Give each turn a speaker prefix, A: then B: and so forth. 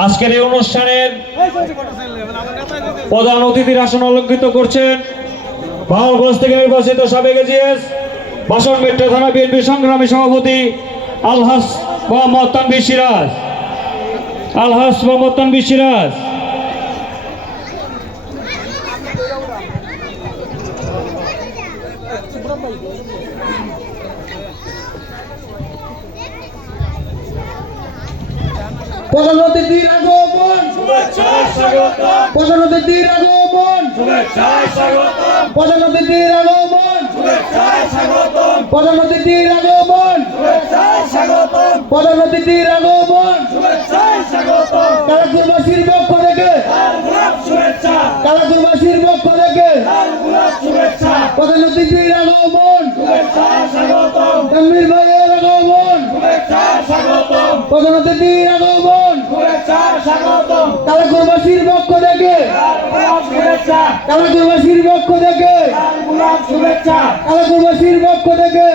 A: আজকের এই অনুষ্ঠানের প্রধান অতিথির আসন অলঙ্কৃত করছেন বাউলগঞ্জ থেকে নির্বাচিত সাবেক এজিএস, বাসন মেট্রো থানা বিএনপি সংগ্রামী সভাপতি আলহাস মোহাম্মদ তানবির সিরাজ। আলহাস মোহাম্মদ তানবির সিরাজ।
B: প্রধান অতিথির আগমন প্রধান অতিথির আগমন প্রধান অতিথির আগমন প্রধান অতিথির আগমন প্রধান অতিথির আগমন কালাকুরবাসীর পক্ষ থেকে। কালাকুরবাসীর পক্ষ থেকে। প্রধান অতিথির আগমন তানভীর ভাইয়ের আগমন প্রধান অতিথির আগমন। কালাকুরবাসীর পক্ষ থেকে। কালাকুরবাসীর পক্ষ থেকে। কালাকুরবাসীর পক্ষ থেকে।